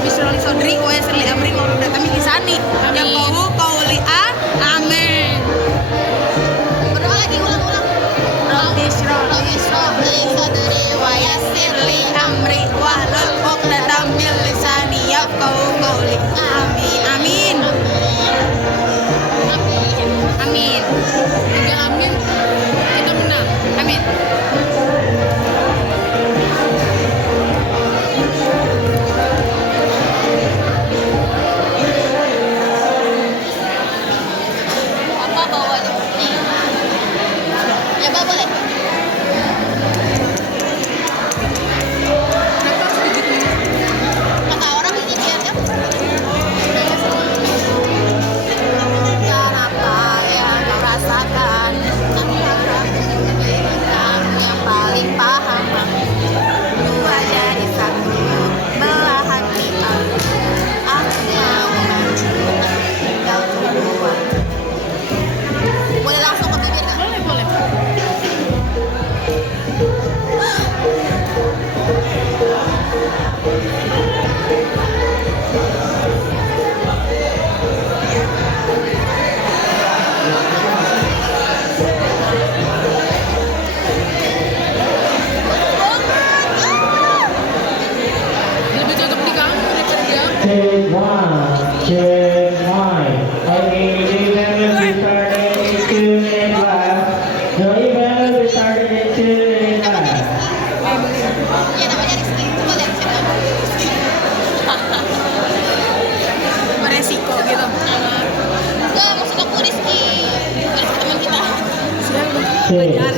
Bisroli Sodri wa Yassirli Amri wa Hlul 'uqdatam min lisani yafqahu qawli. Amin. Berdoa lagi, ulang. Rabbi shrah li sadri wa yassirli amri wa hlul 'uqdatam min lisani yafqahu qawli. Amin. Amin. Tiga amin. Kita menang. Amin. Apa bawanya? Ya, Mbak, boleh. Kata orang ini biar ya. Dan apa yang kau rasakan? Yang paling paham. Dua jadi satu, belahan kita. Aku mau maju, tinggal berdua. Boleh langsung ke bibir nggak? Boleh. Lebih cocok di kamu daripada di aku. Take one, check nine. Okay, the event will be starting in 2 minutes left. The event will be starting in 2 minutes left. Ya, namanya Rizky. Coba lihat sini. Beresiko gitu. Enggak, maksud aku Rizky. Rizky teman kita. Fajar.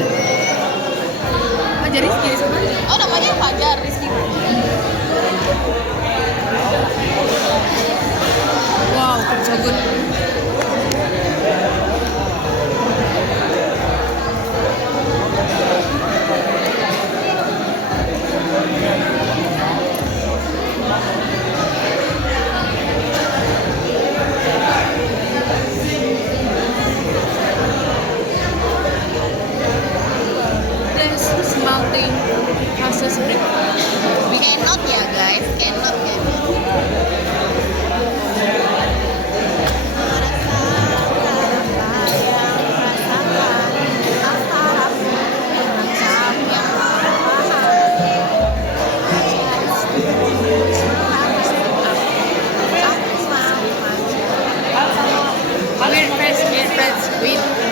Fajar Rizky sama. Oh, namanya Fajar Rizky. Wow, so good. This melting process break. We cannot ya guys, cannot ya.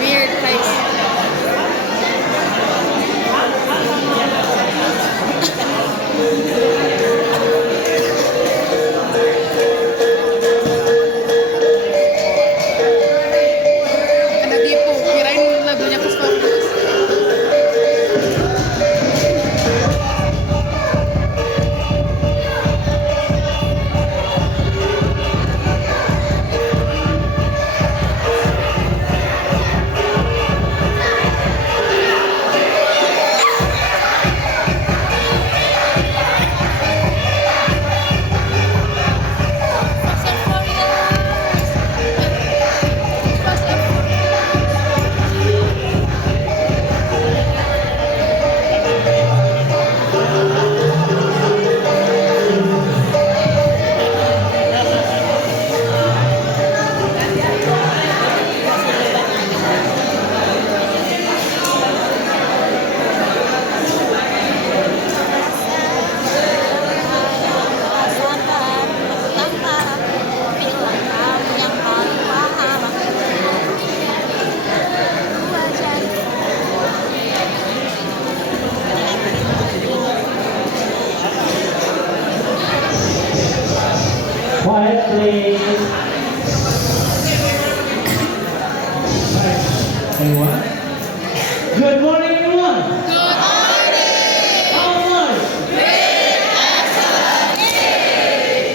Weird face. Kena tipu, kirain lagunya Christopher. Quiet, please. Anyone? Good morning, everyone. Good morning. How much?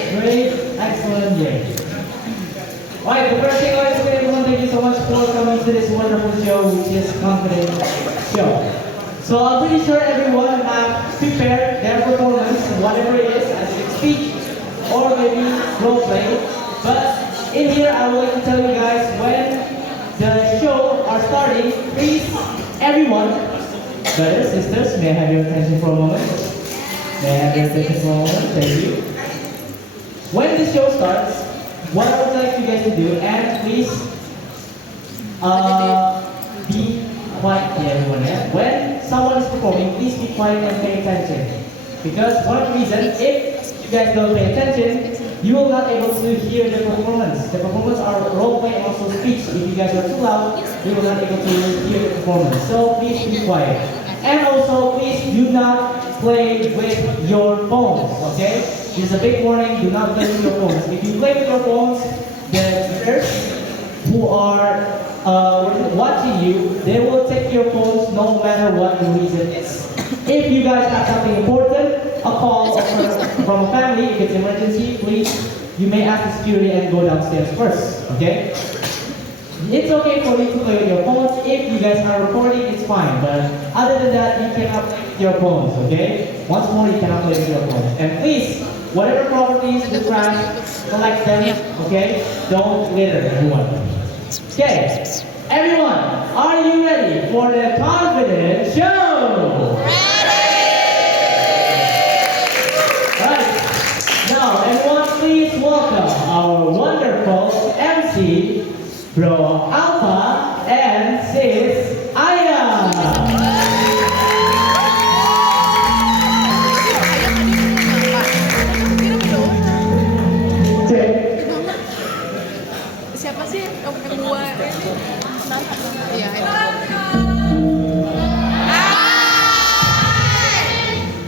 Great, excellent day. Alright, the first thing I want to say, everyone, thank you so much for coming to this wonderful show, which is Confident Show. So I'm pretty sure everyone have prepared their performance, whatever it is, as a speech or maybe role play. But in here, I would like to tell you guys when the show are starting, please, everyone, brothers, sisters, may I have your attention for a moment? May I have your attention for a moment? Thank you. when the show starts, what I would like you guys to do, and please be quiet, everyone. Yeah? When someone is performing, please be quiet and pay attention. Because one of the reasons, if you guys don't pay attention, you will not able to hear the performance. The performance are role play and also speech. If you guys are too loud, you will not able to hear the performance. So please be quiet. And also, please do not play with your phones, okay? This is a big warning, do not play with your phones. If you play with your phones, the viewers who are watching you, they will take your phones no matter what the reason is. If you guys have something important, a call from a family, if it's emergency, please, you may ask the security and go downstairs first, okay? It's okay for you to play with your phones. If you guys are recording, it's fine. But other than that, you cannot play with your phones, okay? Once more, you cannot play with your phones. And please, whatever properties you trash, collect them, okay? Don't litter, everyone. Okay, everyone, are you ready for the confident show? Right. Now, everyone, please welcome our wonderful MC, Bro Alpha and Sis Aya. Check. Siapa sih yang kedua? Iya,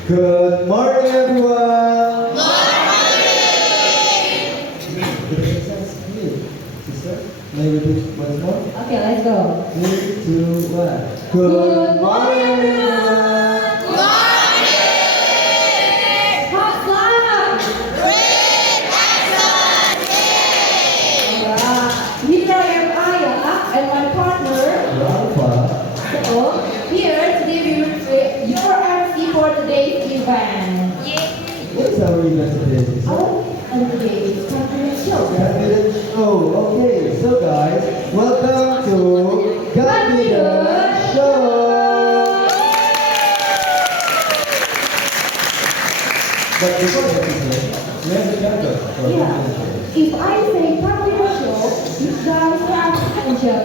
Good morning, everyone. Sister, may we repeat once more? Okay, let's go. 3, 2, 1. Good morning, everyone. How's life? Here I am, Aya, and my partner, Alpha. here to give you your MC for today's event. What is our event today? sister? And today's confidence show. Confident Show. Okay, so guys, welcome to Confident Show. But before that, sister, we have the jungle for Yeah. Confident Show. If I say confidence show, you guys have to show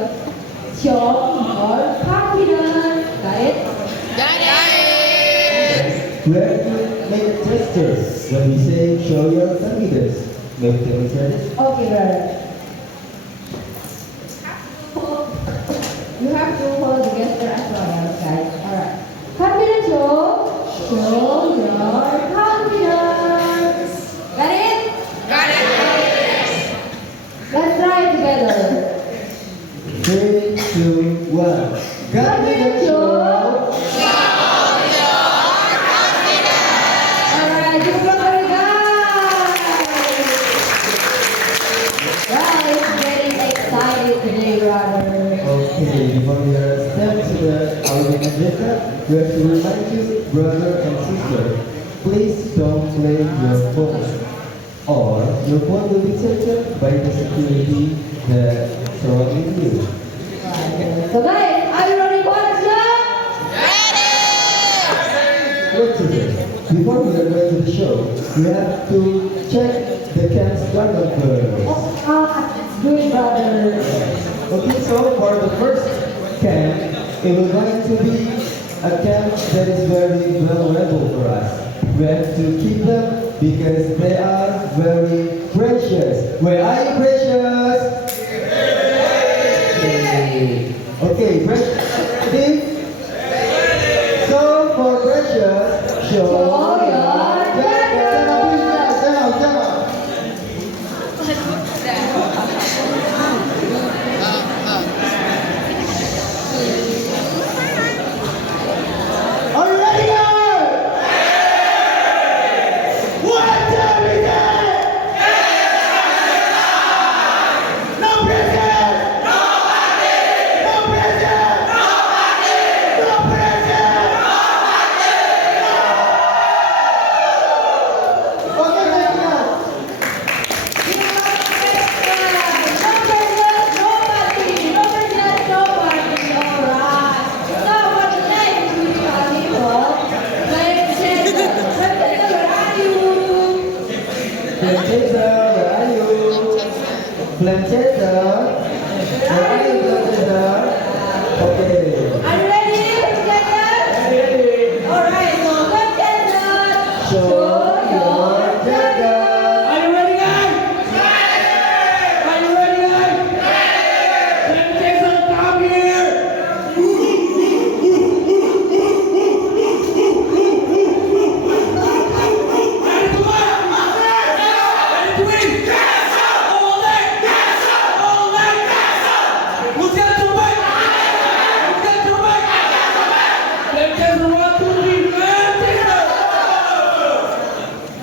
your confidence. Got it? We have to make gestures when we say show your confidence. May we demonstrate it? Okay, brother. You have to follow the gesture as well, guys. Alright. Confidence show. Show your confidence. Got it? Let's try it together. 3, 2, 1. Confident Show. Alright, give it up for you guys. Guys, getting excited today, brother. Okay, before we are step to the Alvin agenda, we have to remind you, brother and sister, please don't play your phone. Or your phone will be taken by the security that surrounding you. So guys, are you ready for the show? Wait a minute. Before we are going to the show, we have to check the camp's garden first. It's good, brother. Okay, so for the first camp, it was going to be a camp that is very valuable for us. We have to keep them because they are very precious. Where are you, precious? Okay, precious. Ready? So for precious, show your Are you ready, guys? What time is it? Flame chaser, where are you? Flame chaser, where are you, flame chaser? Okay. Are you ready, together? Alright, so let's get done. Show your dragon. Are you ready, guys? Are you ready, guys? Flame chaser, come here.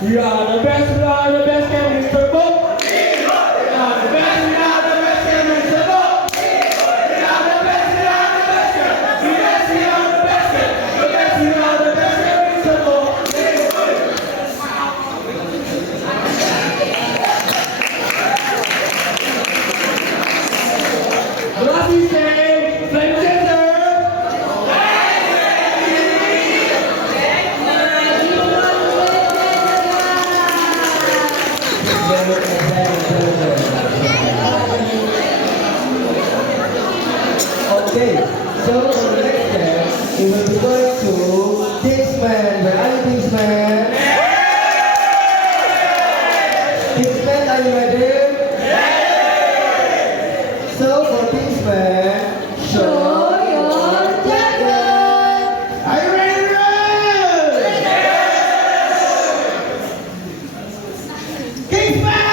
We are the best, we are the best, can we turbo? We are the best, we are the best, can we turbo? We are the best, we are the best, yes, we are the best, we are the best, can we turbo? Rossi say, flame chaser. Okay, so for the next step, we will be going to Kingsman. Where are you, Kingsman? Kingsman, are you ready? So for Kingsman, Show your dragon. are you ready? Kingsman!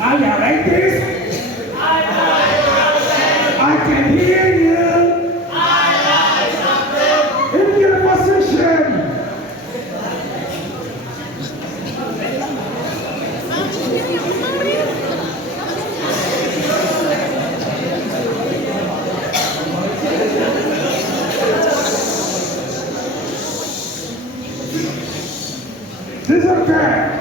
Are you like this? I can hear you. In your position. This is okay.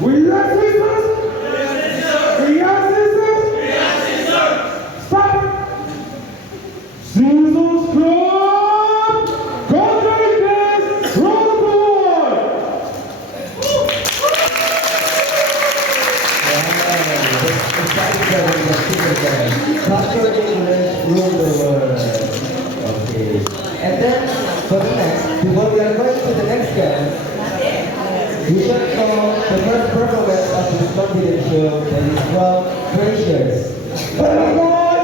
We are sisters? We are sisters? Stop! Jesus Christ! Congratulations! Roll the board! Pastor English rule the world. Okay. And then for the next, before we are going to the next game, we shall show the first performance of this confidence show that is from Precious. Very good!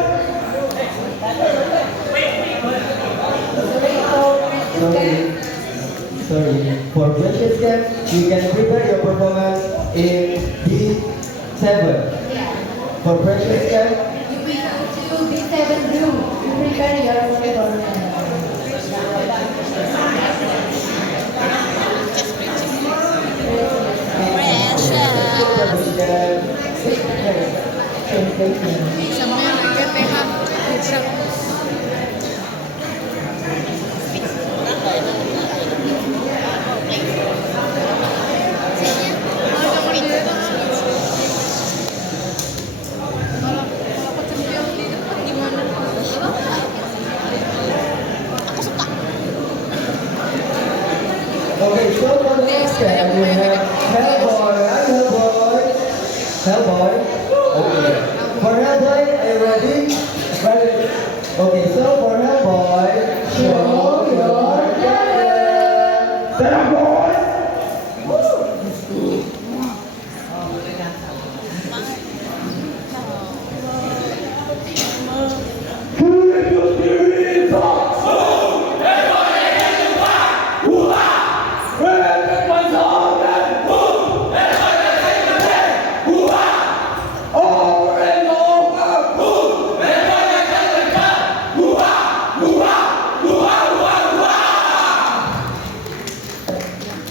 Sorry. For Precious game, you can prepare your performance in B7. For Precious game, You will be 7 room. You prepare your performance. presentation. Isa mo yung nagpepeha. Isa mo. Okay, so for the next step, we have Hellboy. I'm Hellboy. Hellboy. Okay. For Hellboy, are you ready? Ready? Okay, so for Hellboy, show your talent. Stand up, boys.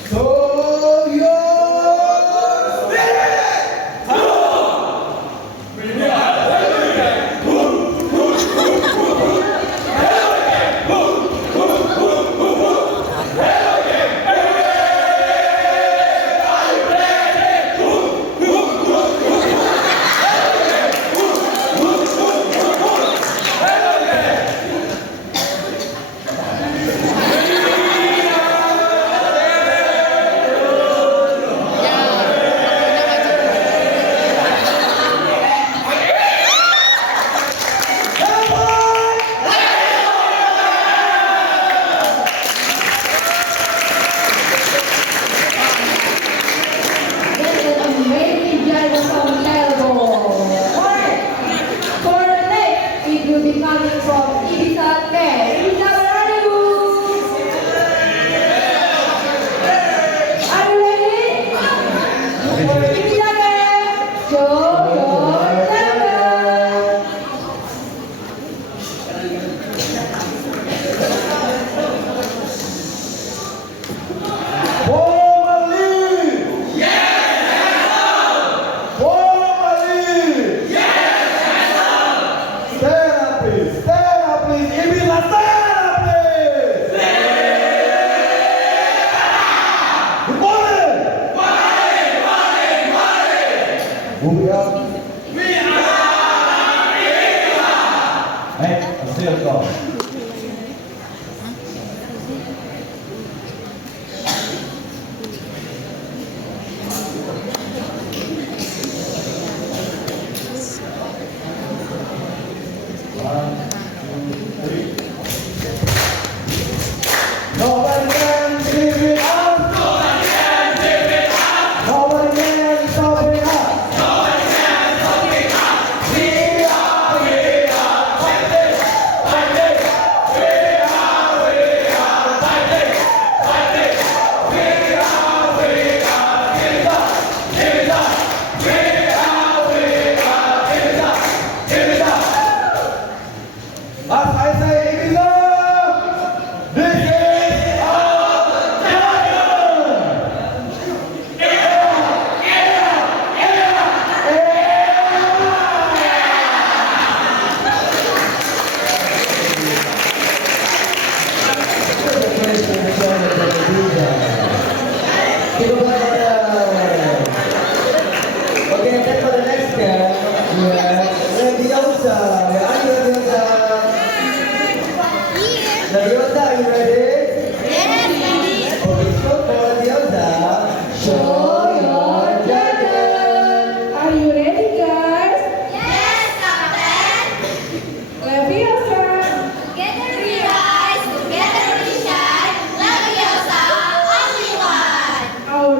So your That's an amazing job from Hellboy. Alright. For the next, it will be coming from Ibiza K. Ibiza, where are you? Are you ready? Ibiza K, show your talent. Stand up, please. Ibiza, stand up, please. Good morning. Who we are? Hey, I'm still going. Nobody can give it up. Nobody can stop it up. We are fighting. As I say, Ibiza, this is our champion. Okay, then for the next step, we have Leviosa. Where are you, Leviosa? Leviosa, are you ready? Okay, so for Leviosa, Show your talent. Are you ready, guys? Leviosa. Together we rise, together we shine, Leviosa, only one. Our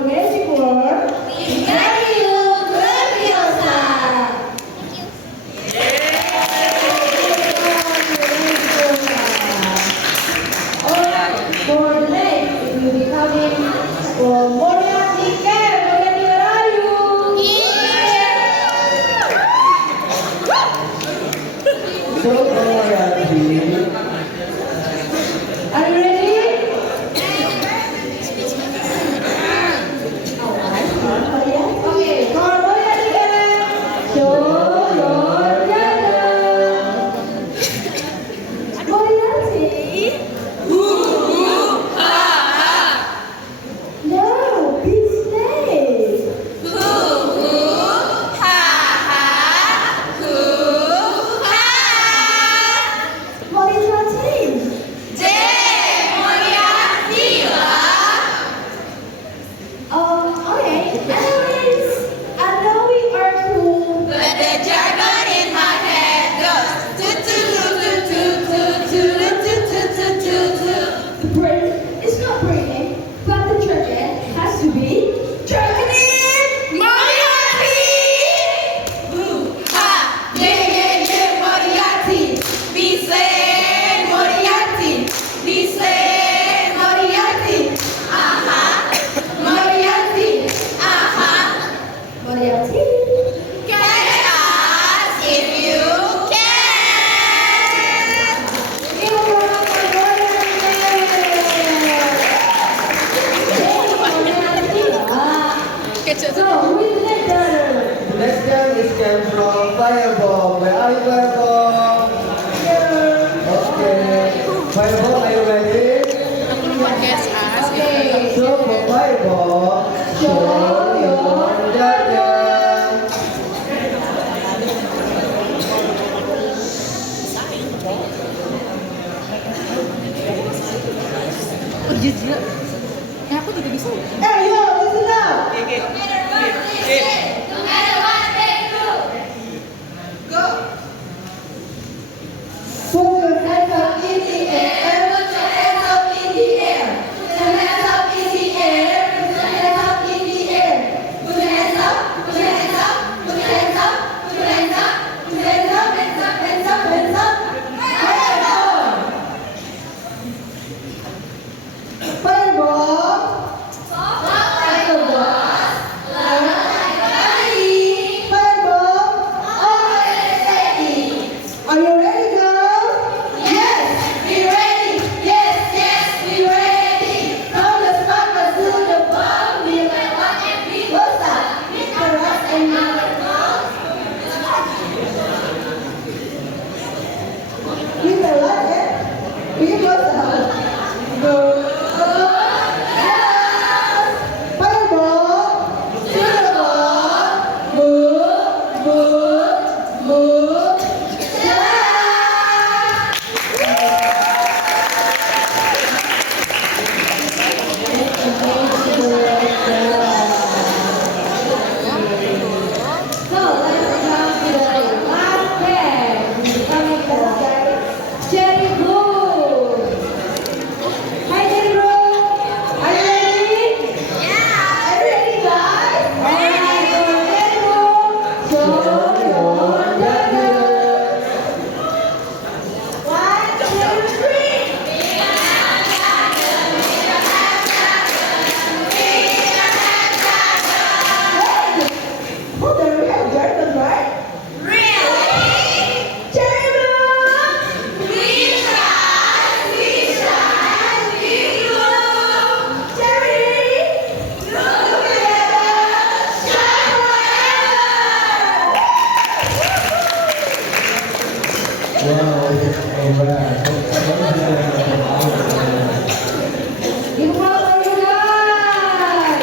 So, who is the next brother? The next one is came from Fireball. Where are you, Fireball? Here. Okay. Fireball, are you ready? Podcast Okay. So for Fireball, show your dada. Oh iya dia. Nah, aku juga bisa. Hey, yo, listen up. Put your hands up in the air. Put your hands up in the air. Put your hands up in the air. Put your hands up in the air. Put your hands up. Put your hands up. Put your hands up. Put your hands up. Put your hands up. Hands up. Hands up. Hands up. Fireball. Fireball. Fireball. Fireball. Always ready. Are you ready, girl? Yes, we ready. Yes, yes, we ready. From the start to the bomb, we will walk and we will stop. For us and our goals. We will like it. We will stop. Go. Yes. Fireball. To the ball. Move, move, move. Yeah. So let's come to the last pair. Coming from Cherry Blue. Hi Cherry Blue. Are you ready? Yeah. Are you ready, guys? Alright, so Cherry Blue, show your dagger. 1, 2, 3. Who do we have Jordan, right? Really? Cherry Blue! We shine, we glow. Cherry! Look together, shine forever! Wow, alright. Give a applause for you guys!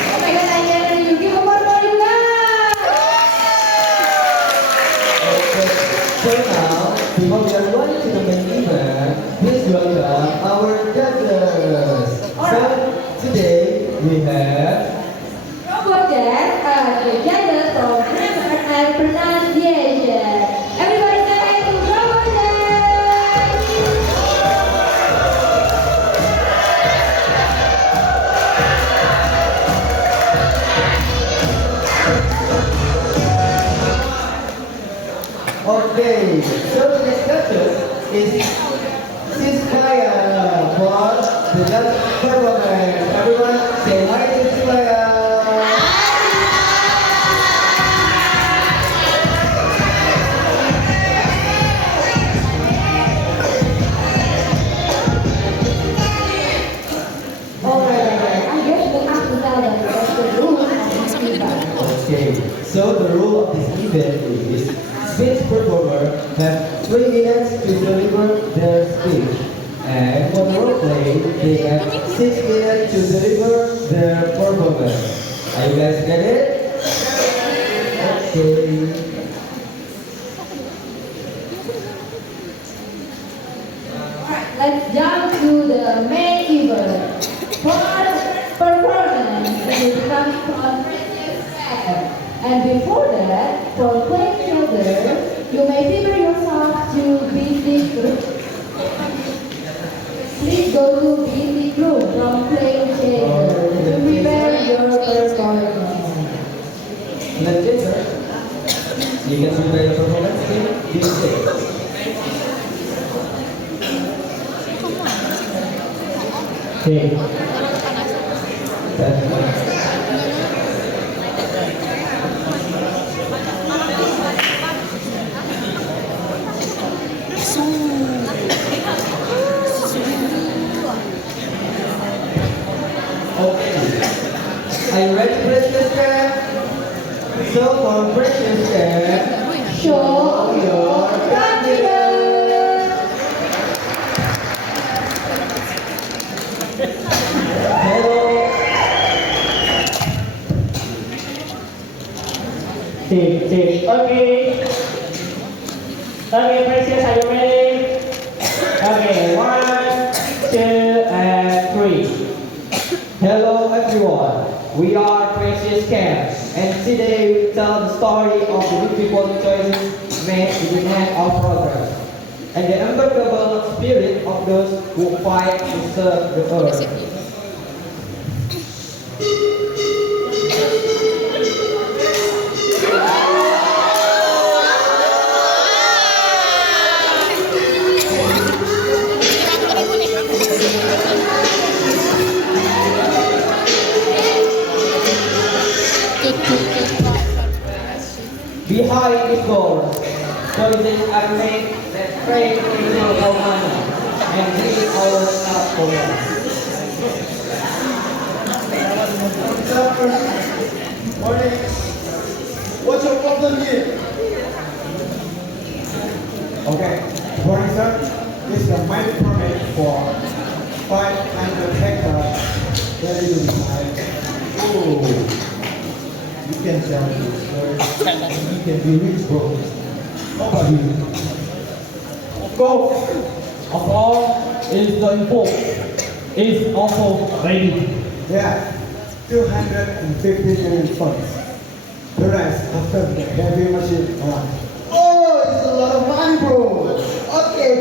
Oh my god, I hear you. Give a applause for you guys! So now, before we are going to the main event, please welcome our judges. So today we have Robot Jazz, the judges from grammar and pronunciation. Everybody say hi to Robot Jazz! okay. So the next judges is Siskaya for the judge performance. Everyone say hi to Siskaya. Alright, I guess we'll have to tell them that's the rule of this event. Okay, so the rule of this event is speech performer have 3 minutes to deliver their speech. And for the role play, they have 6 minutes to deliver their performance. Are you guys get it? Okay. Alright, let's jump to the main event. First performance is coming from Princess Fair. And before that, for playing children, you may prepare yourself to basic group. Please go to basic group from playing children to prepare your performance. Let's get her. You can prepare your performance in this stage. Okay. That's fine. Okay. Are you ready, Precious Cat? So for Precious Cat, Show your confidence. hello. Tick. Okay. Okay, Precious, are you ready? Okay, 1, 2, and 3. Hello everyone. We are Precious Cat, and today we tell the story of the difficult choices made in the end of progress, and the unbreakable spirit of those who fight to serve the earth. Behind these doors, choices are made that pray to our money and greed our Morning. What's your problem here? Okay. Morning, sir. This is a mining permit for 500 hectares. That is inside. Oh. You can sell this, sir. You can be rich, bro. How about you? Of course, of all is the import is also ready. Yeah. 250 million funds. The rest after the heavy machine run. Oh, it's a lot of money, bro. Okay.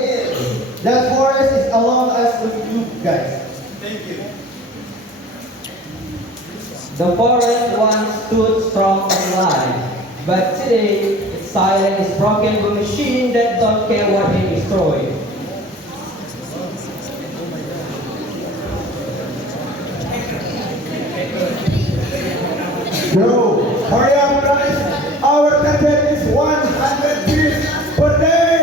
That forest is along us with you guys. Thank you. The forest once stood strong and alive, but today its silence is broken by machines that don't care what they destroy. Bro, hurry up, guys. Our target is 100 trees per day.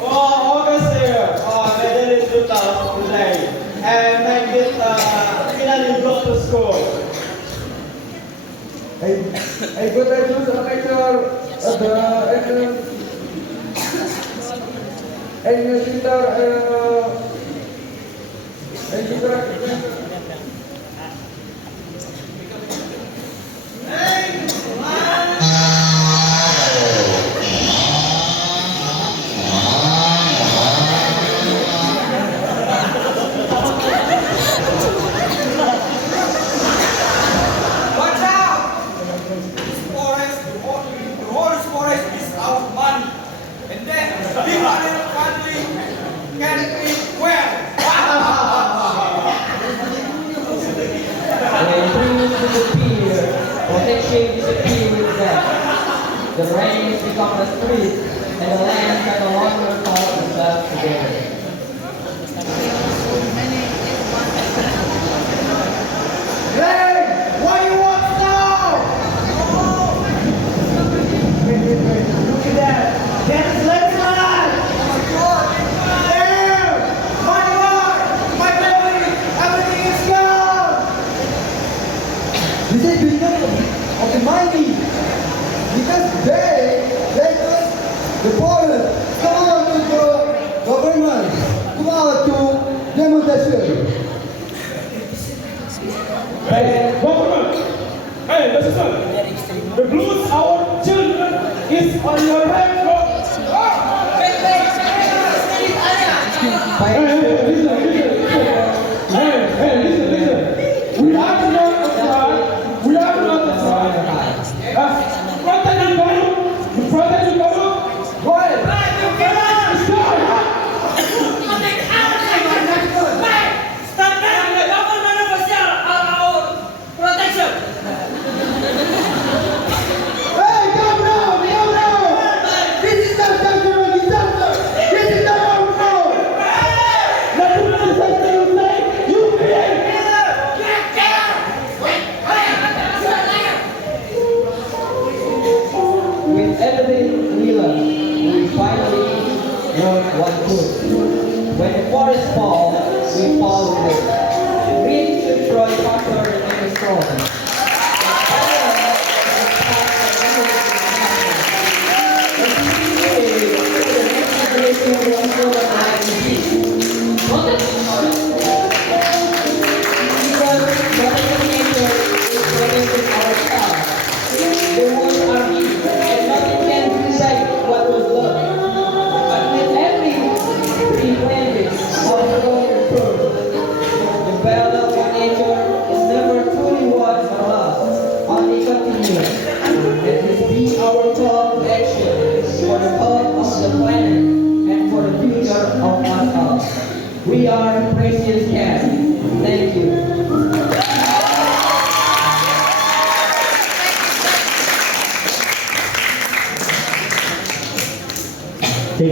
Oh, August here. Oh, they did it 2000 today. And make it finally go to school. I got a juice at the entrance. And you sit there, and you correct. Watch out! This forest, the whole forest is our money. And then big little country can eat well. When trees disappear, protection disappears with them. The rains become the streets, and the land can no longer hold itself together. Hey, what do you want now? Wait. Look at that. That is landslide. Damn! My God! My family! Everything is gone! This is because of the mining. Because they took the forest. Come on to the government. Come on to demonstration. Hey, government! Hey, listen! The blues our children is on your head, bro! Hey, listen! We are not afraid. We are not afraid. Protect your body! You protect your body! Go ahead! Let's go! Hey, come now! This is not natural disaster! This is not our fault! Natural disaster you say, you create! With everything we learn, we finally learn one truth. When the forest falls, we fall with it. Greed should destroy faster than any storm.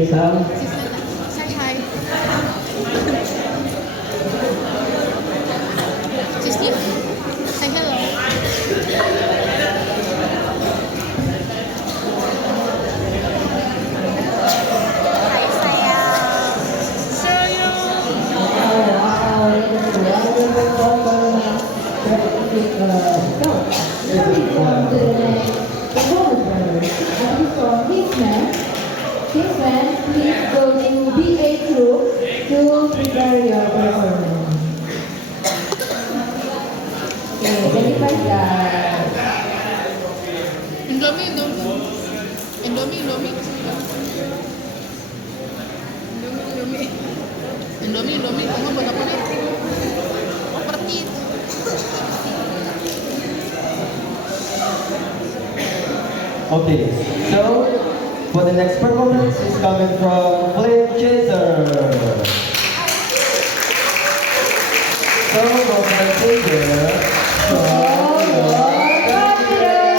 Say some. Say hi. Sister, say hello. Hi, sayang. Sayang. Kingsman, please go to BA Group to prepare your performance. Okay, 25 guys. Indomie, Indomie. Indomie, Indomie. Indomie, Indomie. Indomie, Indomie. Kamu buat apa nih? Oh, perti. Okay, so for the next performance is coming from Flame Chaser. So for Flame Chaser, show your confidence.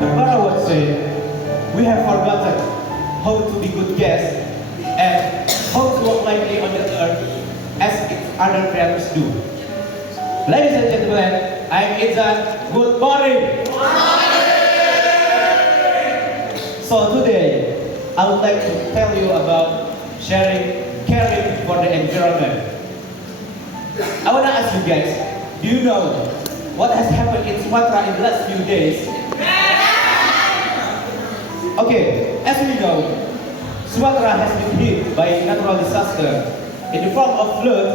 But I would say, we have forgotten how to be good guests and how to walk lightly on the earth as other creators do. Ladies and gentlemen, I'm Izan. Good morning. So today, I would like to tell you about caring for the environment. I want to ask you guys, do you know what has happened in Sumatra in the last few days? Okay, as we know, Sumatra has been hit by natural disaster in the form of flood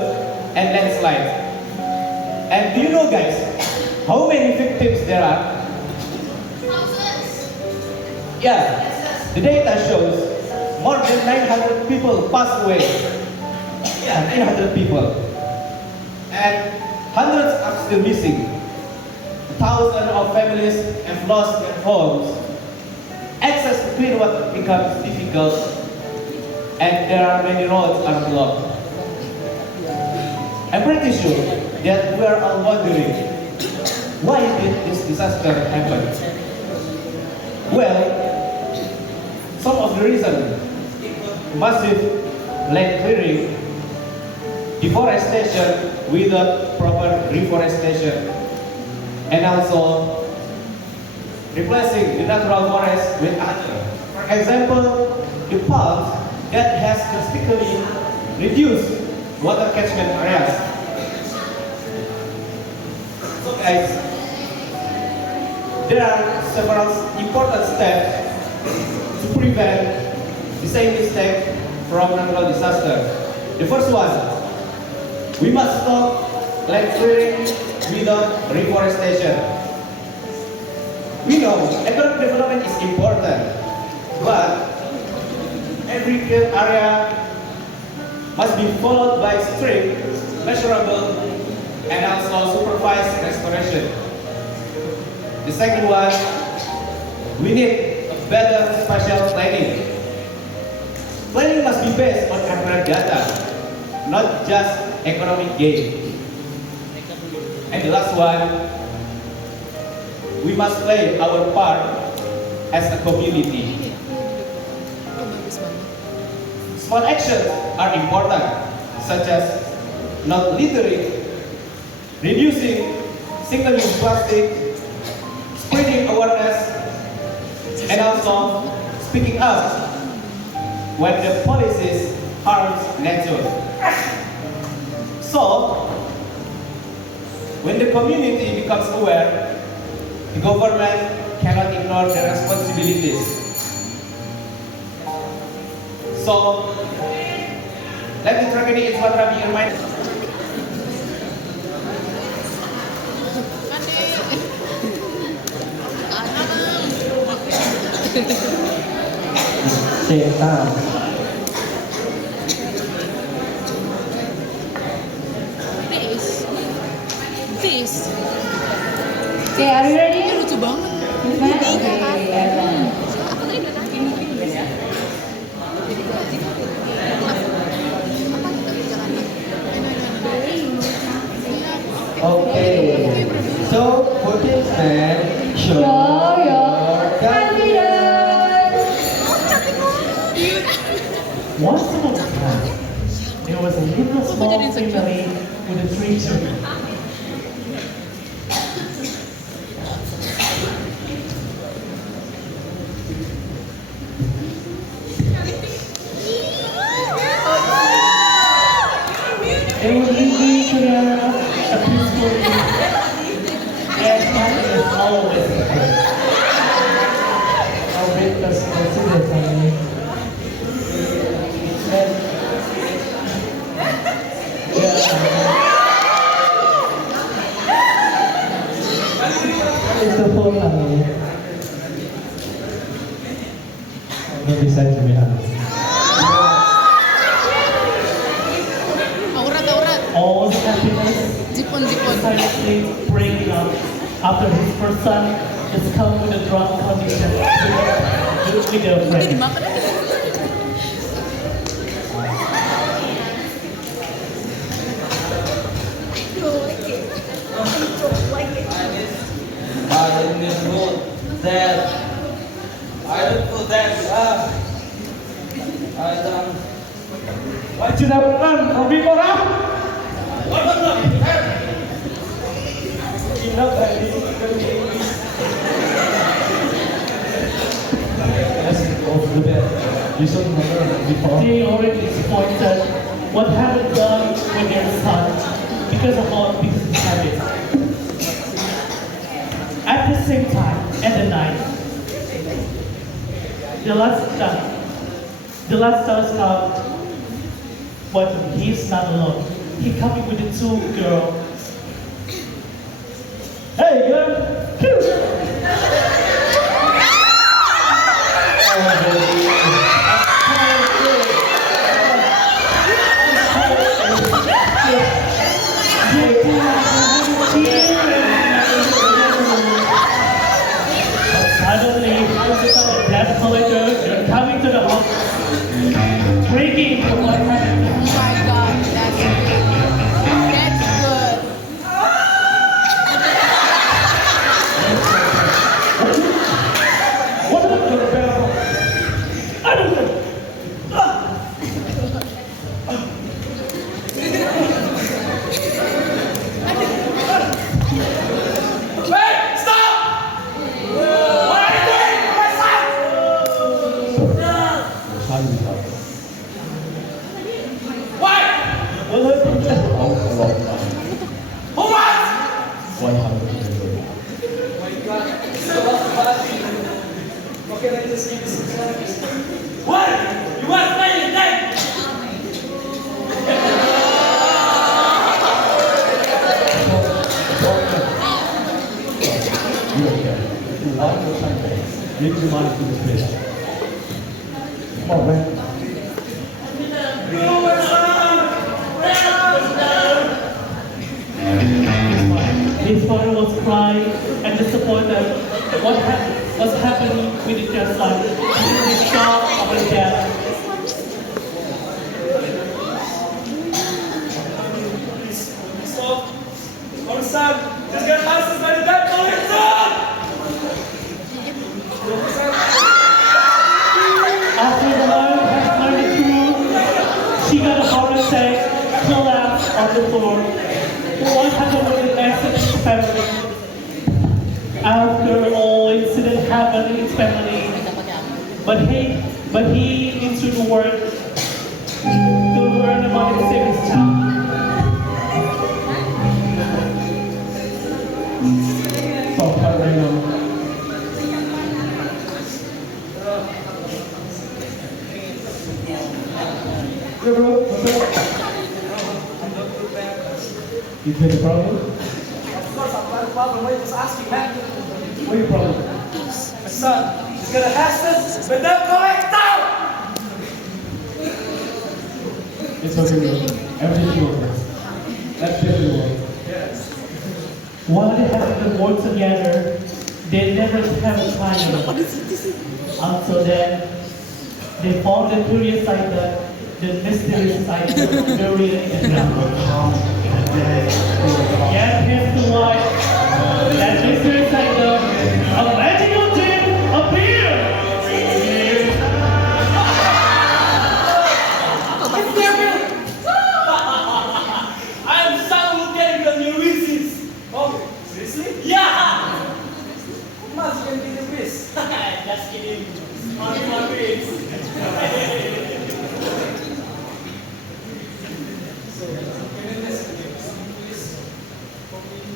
and landslide. And do you know, guys, how many victims there are? Yeah, the data shows more than 900 people passed away. Yeah, 900 people. And hundreds are still missing. Thousands of families have lost their homes. Access to clean water becomes difficult, and there are many roads are blocked. I'm pretty sure that we are all wondering, why did this disaster happen? Well, some of the reasons include massive land clearing, deforestation without proper reforestation, and also replacing the natural forest with other. For example, the palms that has drastically reduced water catchment areas. So guys, there are several important steps to prevent the same mistake from natural disaster. The first one, we must stop land clearing without reforestation. We know economic development is important, but every cleared area must be followed by strict, measurable, and also supervised restoration. The second one, we need a better spatial planning. Planning must be based on accurate data, not just economic gain. And the last one, we must play our part as a community. Small actions are important, such as not littering, reducing single-use plastic, spreading awareness, and also speaking up when the policies harms nature. So, when the community becomes aware, the government cannot ignore their responsibilities. So, let the tragedy in Sumatra be reminded. Same time. This. Okay, are you ready? Ini lucu banget. Kingsman? Okay. So, for this man, show Show your your confidence. Once upon a time, there was a little small family with a 3 children. They were living together a peaceful life, and happiness always occurred. I'll wait for consider family. It's the whole family. No decide to be honest. Aurat. All happiness Jipon. silently breaking up after his first son is come with a drug condition with their Hindi, friend. dimakan na. But in this world, that I don't feel that love. I don't. What you have done, Robi Kora? Of the bed. You should remember before. They already disappointed what happened done with their son because of all business habits. At the same time, at the night, the last does come, but he's not alone. He coming with the 2 girls. Hey, girl! Suddenly, the debt collector, they're coming to the house, breaking into what happened. Oh my god, that's good. What is the bell? I don't know. Wait! Stop! What are you doing to my son? Why? Who what? What? You want to play the game? Give your money to the fish. Come on, man. His father was crying and disappointed. What's happening with their son? He is shocked of his death. So, our son just got houses by the debt collector! After the mother had learned the truth, she got a heart attack, collapsed on the floor. What happened with the accident family? After all incident happened in his family, but he needs to work to learn about his savings child. So, right now. Yeah, bro. What's up? You take the problem? Of course, I'm not a problem. What are you just asking, man? What your problem? My son is gonna have this with debt collector! It's okay, bro. Everything will work. That's definitely work. Yes. While they have to work together, they never have a time. Until then, they found the curious item, the mysterious item, buried in the ground. Get his wife. Let Mr. Saito, a magical dream appear. I'm Sam Lieutenant of New Wishes. Oh, seriously? Yeah! Mas can be the best. Just kidding. Only one wish.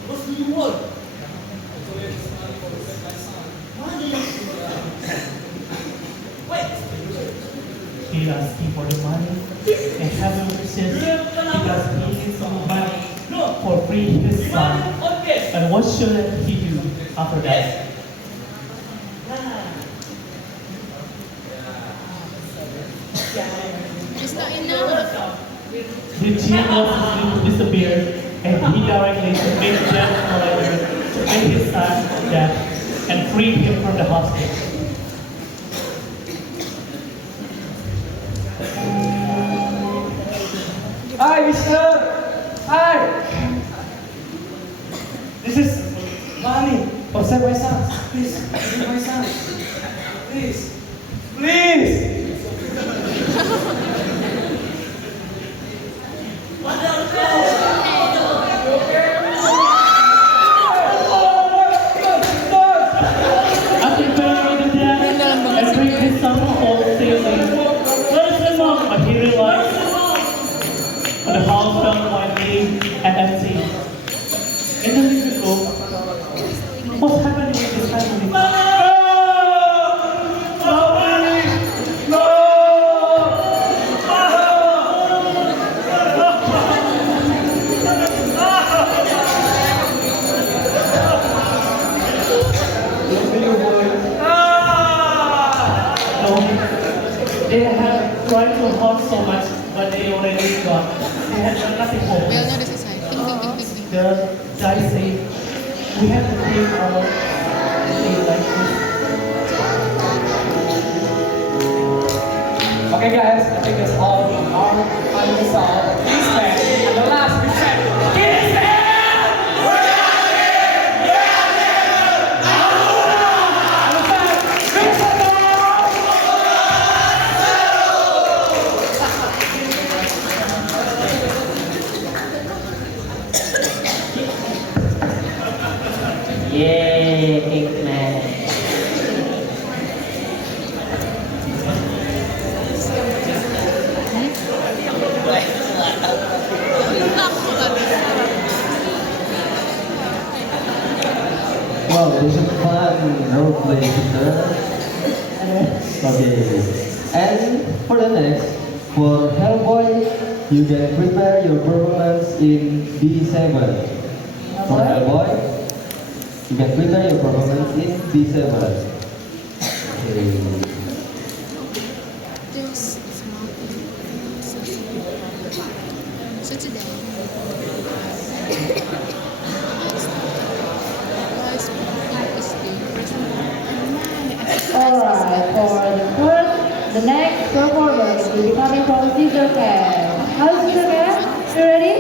What do you want? Money. Wait. He asking for the money and haven't received because he needs some money for free his son. Okay. And what should he do after that? It's not enough. The gene was disappeared and he directly made Jeff Collider to make his son death and freed him from the hospital. Hi, mister! Hi! This is money for save my son. Please, save my son. Please. Please! After burying the dead and bring his son home safely, where's the mom? But he realized the house felt noisy and empty. In the living room, what's happening with this family? They have tried to hurt so much, but they already got. They had done nothing more. Well, na selesai. Ting, ting, ting, ting, ting. The guy say, we have to keep our day like this. Okay guys, I think that's all our final song. Kiss Man. And the last we said, Kiss Man! Yeah, King Man. Wow, this is fun role play, sister. Okay. And for the next, for Hellboy, you can prepare your performance in B7. For Hellboy, you can prepare your performance in B7. Okay. There's small things. Sit down. Alright, for the next performance will be coming from Scissor Cat. How's Scissor Cat? You ready?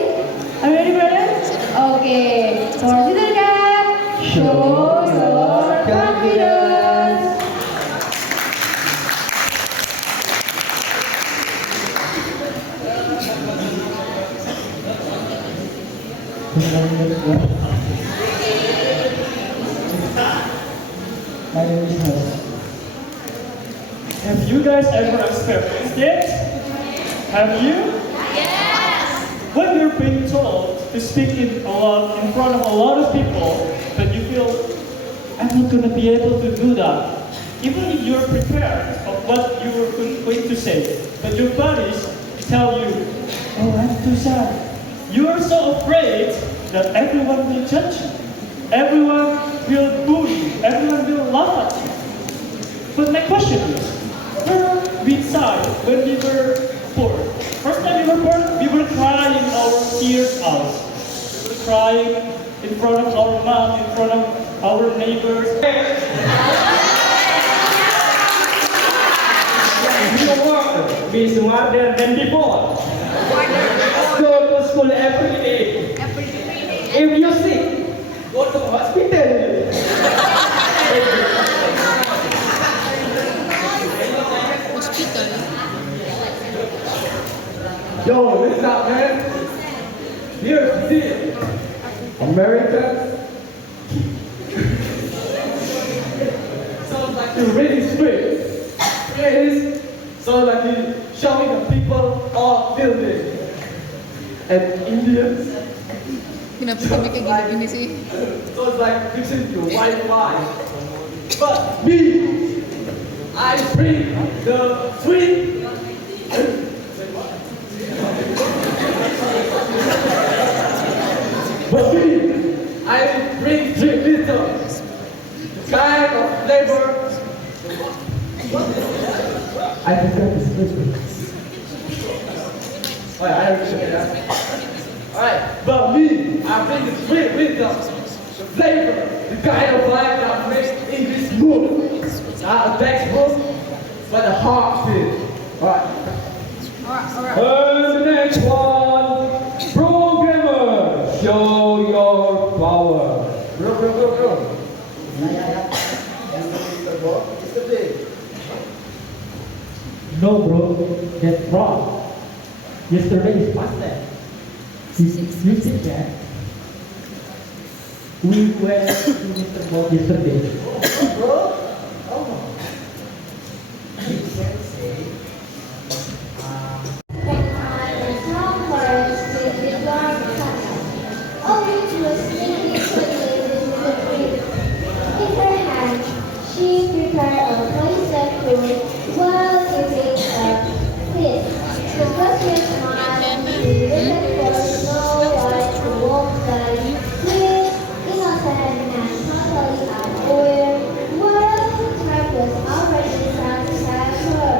Are you ready, brother? Okay, for Scissor Cat, show your confidence. My name is Hus. Have you guys ever experienced it? Have you? Yes! When you're being told to speak in front of a lot of people, but you feel, I'm not going to be able to do that. Even if you're prepared of what you're going to say, but your bodies tell you, oh, I'm too sad. You are so afraid that everyone will judge you. Everyone will boo you. Everyone will laugh at you. But my question is, where we inside when we were poor? First time we were poor, we were crying our tears out. We were crying in front of our mom, in front of our neighbors. Be smarter than before. Go to school every day. If you're sick, go to hospital. Hospital. Yo, listen up, man. Here, see it. America. Sounds like you're really strict. It sounds like you're showing the people all building. And Indians. Kenapa kami kayak gini sih? So it's like fixing your white lie. But me, I bring the sweet. But me, I bring sweet little kind of flavor. I prefer this Christmas. Alright, I understand that. Alright, but me, I bring the sweet wisdom, the flavor, the kind of life that makes English smooth. Not a textbook, but a heart feel. Alright. And the next one, programmer, show your power. Bro. Yeah. Mr. Bob, Mr. Big. No, bro, that's wrong. Yesterday is past tense. You think that? We went to Mr. Bob yesterday. Bro, you can say, She prepared a poisoned food while eating a fish. The Russian smiled, waited for Snow White to walk by, sweet, innocent, and totally unaware, while the trap was already satisfied her.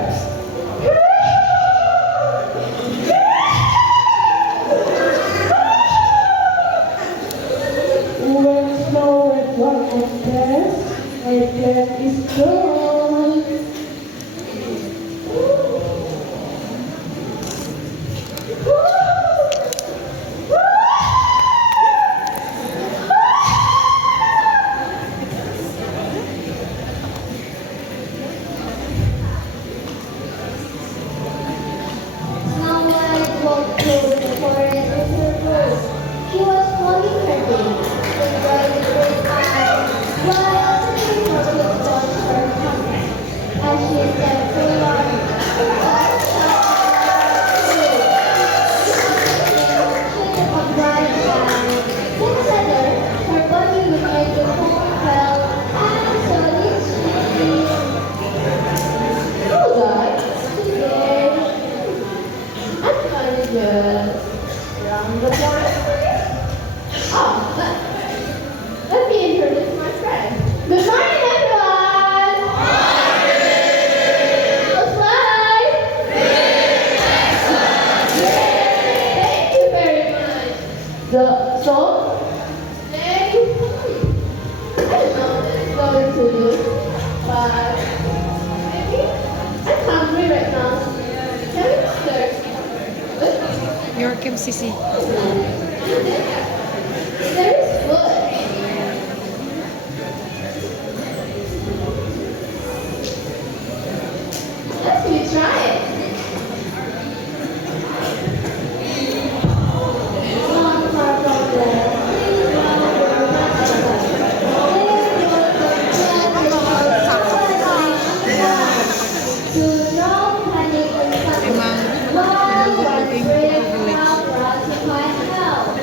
When snow and one of death, and death is gone. Snow White walked through the forest with her rose. She was holding her baby, enjoying the great eye, while the people would watch her coming. As she stepped forward, a bright light. Then suddenly, her body would make the foam fell, and so did she. Oh God, today. I'm kind of good. Around the forest. Oh, but let me introduce my friend. Good morning, everyone. How's life? Thank you very much. So, today, I don't know what it's going to do, but maybe I'm hungry right now. Can we start? Your KMCC. There is food. Let's me try it. Not far from there. To know panic and suffering. While one brave crowd brought to find help.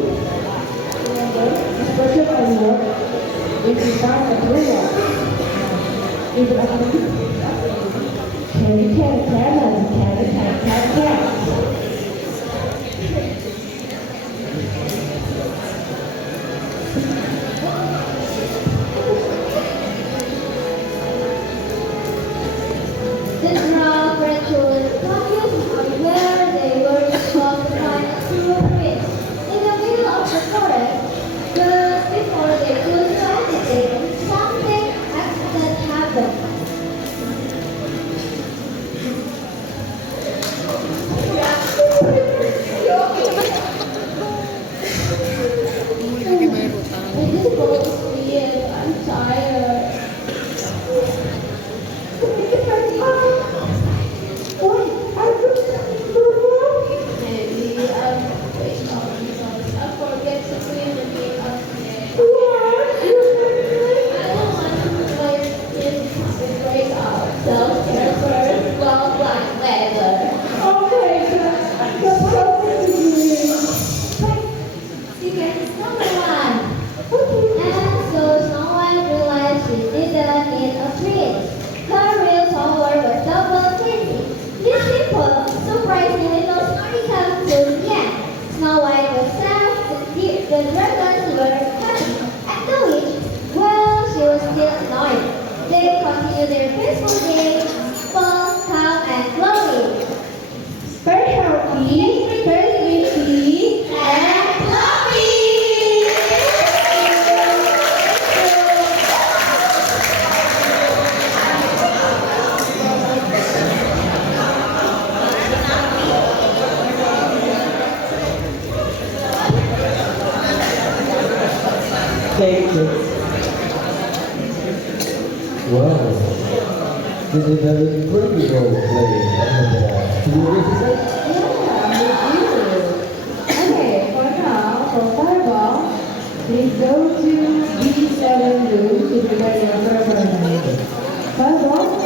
Remember, expression and work is defined as real. If I can. The crowd gradually focused on where they were supposed to find a true prince. In the middle of the forest, but before they could do anything, something accident happened. It is both weird, I'm tired. Maybe I'm waiting on because I forget to clean the game up today. I don't want to play this to break ourselves here first while black weather. Secret is number one. And so Snow White realized she didn't need a prince. Her real power was double cleansing. This simple, surprising little story comes to the end. Snow White was sad, the dragons were happy, and the witch, well, she was still annoyed. They continued their peaceful day, full, calm, and glowing. Very healthy, very witty, And fluffy! Thank you. Wow. This is a very pretty role playing. Do you agree with that? Okay, for now, for fireball, please go to B7 room to prepare your fireball. Fireball,